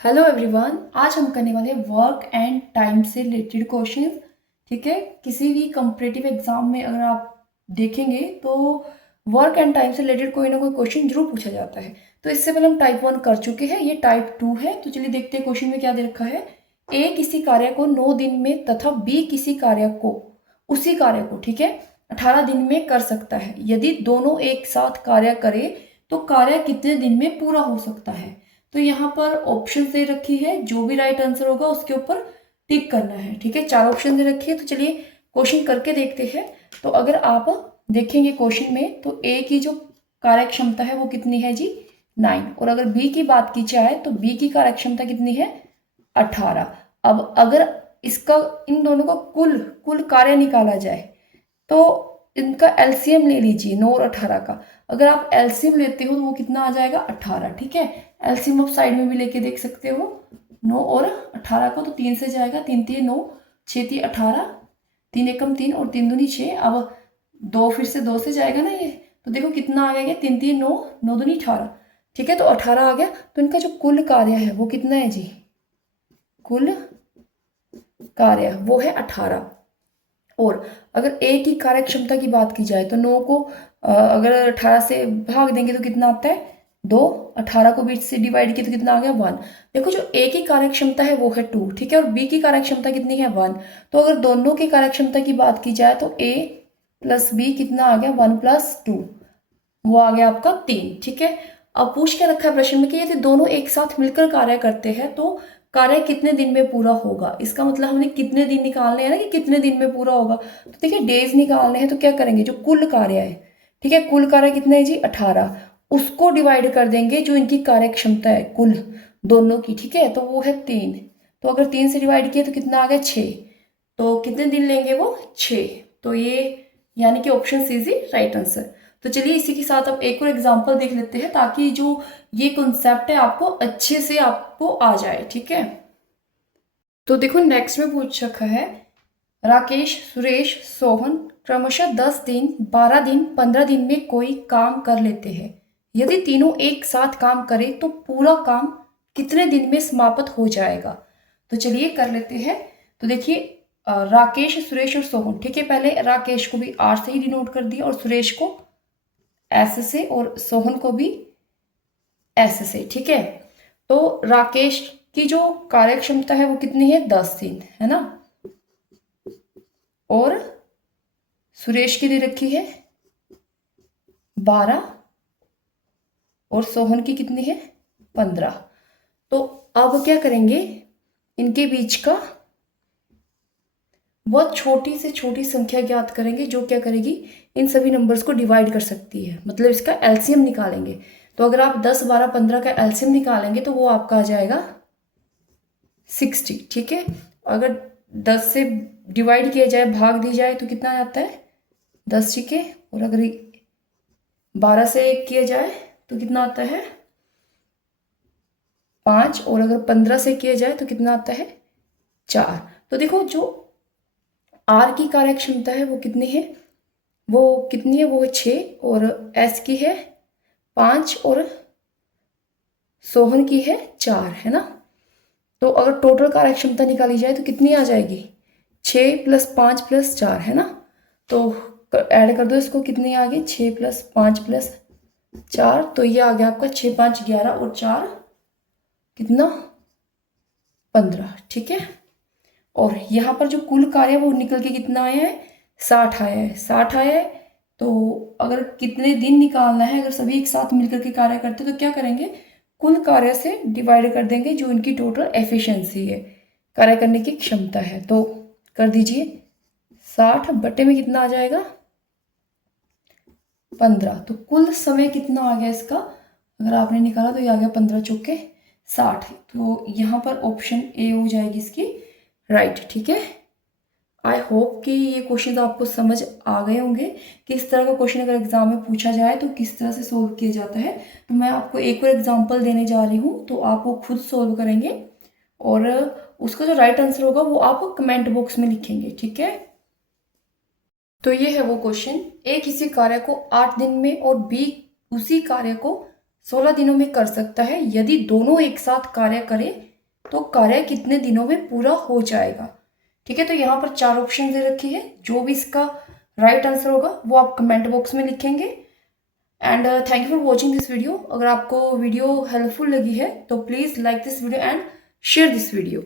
Hello everyone, आज हम करने वाले हैं वर्क एंड टाइम से रिलेटेड क्वेश्चंस। ठीक है, किसी भी कॉम्पिटिटिव एग्जाम में अगर आप देखेंगे तो वर्क एंड टाइम से रिलेटेड कोई ना कोई क्वेश्चन जरूर पूछा जाता है। तो इससे पहले हम टाइप 1 कर चुके हैं, ये टाइप 2 है। तो चलिए देखते हैं क्वेश्चन में क्या दे रखा है। ए किसी कार्य को 9 दिन में तथा बी किसी कार्य को उसी कार्य को ठीक है 18 दिन में कर सकता है। यदि दोनों एक साथ कार्य करे तो कार्य कितने दिन में पूरा हो सकता है। तो यहाँ पर ऑप्शन दे रखी है, जो भी राइट आंसर होगा उसके ऊपर टिक करना है। ठीक है, 4 ऑप्शन दे रखी है। तो चलिए क्वेश्चन करके देखते हैं। तो अगर आप देखेंगे क्वेश्चन में तो ए की जो कार्य क्षमता है वो कितनी है जी 9, और अगर बी की बात की जाए तो बी की कार्य क्षमता कितनी है 18। अब अगर इसका इन दोनों का कुल कुल कार्य निकाला जाए तो इनका एलसीएम ले लीजिए 9 और 18 का। अगर आप एलसीएम लेते हो तो वो कितना आ जाएगा 18। ठीक है, एलसीएम आप साइड में भी लेके देख सकते हो 9 और 18 को। तो 3 से जाएगा, 3 3 9, 6 3 18, 3 एकम 3 और 3 दूनी 6। अब 2 फिर से 2 से जाएगा ना ये, तो देखो कितना आ गया 3 3 9, 9 दूनी 18। ठीक है, तो 18 आ गया। तो इनका जो कुल कार्य है वो कितना है जी, कुल कार्य वो है 18। और अगर ए की कार्य क्षमता की बात की जाए तो 9 को अगर 18 से भाग देंगे तो कितना आता है 2, 18 को बीच से डिवाइड किया तो कितना आ गया 1। देखो जो ए की कार्य क्षमता है वो है 2, ठीक है, और बी की कार्य क्षमता कितनी है 1। तो अगर दोनों की कार्य क्षमता की बात की जाए तो ए प्लस बी कितना आ गया 1 प्लस 2, वो आ गया आपका 3। ठीक है, अब पूछ के रखा है प्रश्न में कि यदि दोनों एक साथ मिलकर कार्य करते हैं तो कार्य कितने दिन में पूरा होगा। इसका मतलब हमने कितने दिन निकालने हैं ना, कि कितने दिन में पूरा होगा। तो देखिए डेज निकालने हैं तो क्या करेंगे, जो कुल कार्य है, ठीक है, कुल कार्य कितने है जी 18, उसको डिवाइड कर देंगे जो इनकी कार्य क्षमता है कुल दोनों की। ठीक है, तो वो है 3। तो अगर 3 से डिवाइड किया तो कितना आ गया 6। तो कितने दिन लेंगे वो 6। तो ये यानी कि option C is right answer. तो चलिए इसी के साथ अब एक और एग्जांपल देख लेते हैं ताकि जो ये कॉन्सेप्ट है आपको अच्छे से आपको आ जाए। ठीक है, तो देखो नेक्स्ट में पूछ रखा है राकेश, सुरेश, सोहन क्रमशः 10 दिन, 12 दिन, 15 दिन में कोई काम कर लेते हैं। यदि तीनों एक साथ काम करें तो पूरा काम कितने दिन में समाप्त हो जाएगा। तो चलिए कर लेते हैं। तो देखिए राकेश, सुरेश और सोहन, ठीक है, पहले राकेश को भी आर से ही डिनोट कर दिया और सुरेश को एस से और सोहन को भी एस से। ठीक है, तो राकेश की जो कार्य क्षमता है वो कितनी है 10 दिन, है ना, और सुरेश की दे रखी है 12 और सोहन की कितनी है 15। तो अब क्या करेंगे, इनके बीच का बहुत छोटी से छोटी संख्या ज्ञात करेंगे जो क्या करेगी इन सभी नंबर्स को डिवाइड कर सकती है, मतलब इसका एलसीएम निकालेंगे। तो अगर आप 10 12 15 का एलसीएम निकालेंगे तो वो आपका आ जाएगा 60। ठीक है, अगर 10 से डिवाइड किया जाए, भाग दी जाए तो कितना आता है 10। ठीक है, और अगर 12 से किया जाए तो कितना आता है 5, और अगर 15 से किया जाए तो कितना आता है 4। तो देखो जो आर की कार्य क्षमता है वो कितनी है, वो है 6, और एस की है 5 और सोहन की है 4, है ना। तो अगर टोटल कार्य क्षमता निकाली जाए तो कितनी आ जाएगी 6 प्लस 5 प्लस 4, है ना। तो ऐड कर दो इसको, कितनी आ गई 6 प्लस 5 प्लस 4, तो ये आ गया आपका 6 5 11 और 4 कितना 15। ठीक है, और यहाँ पर जो कुल कार्य है वो निकल के कितना आया है 60 आया है, 60 आया है। तो अगर कितने दिन निकालना है, अगर सभी एक साथ मिलकर के कार्य करते तो क्या करेंगे, कुल कार्य से डिवाइड कर देंगे जो इनकी टोटल एफिशिएंसी है, कार्य करने की क्षमता है। तो कर दीजिए 60 बटे में कितना आ जाएगा 15। तो कुल समय कितना आ गया इसका, अगर आपने निकाला तो ये आ गया 15 चौके 60। तो यहाँ पर ऑप्शन ए हो जाएगी इसकी राइट। ठीक है, आई होप कि ये क्वेश्चन आपको समझ आ गए होंगे कि इस तरह का क्वेश्चन अगर एग्जाम में पूछा जाए तो किस तरह से सोल्व किया जाता है। तो मैं आपको एक और एग्जांपल देने जा रही हूँ, तो आप वो खुद सोल्व करेंगे और उसका जो राइट आंसर होगा वो आप कमेंट बॉक्स में लिखेंगे। ठीक है, तो ये है वो क्वेश्चन, ए किसी कार्य को 8 दिन में और बी उसी कार्य को 16 दिनों में कर सकता है। यदि दोनों एक साथ कार्य करें तो कार्य कितने दिनों में पूरा हो जाएगा। ठीक है, तो यहाँ पर 4 ऑप्शन दे रखी है। जो भी इसका राइट आंसर होगा वो आप कमेंट बॉक्स में लिखेंगे। And thank you for watching this video. अगर आपको वीडियो हेल्पफुल लगी है तो please like this video and share this video.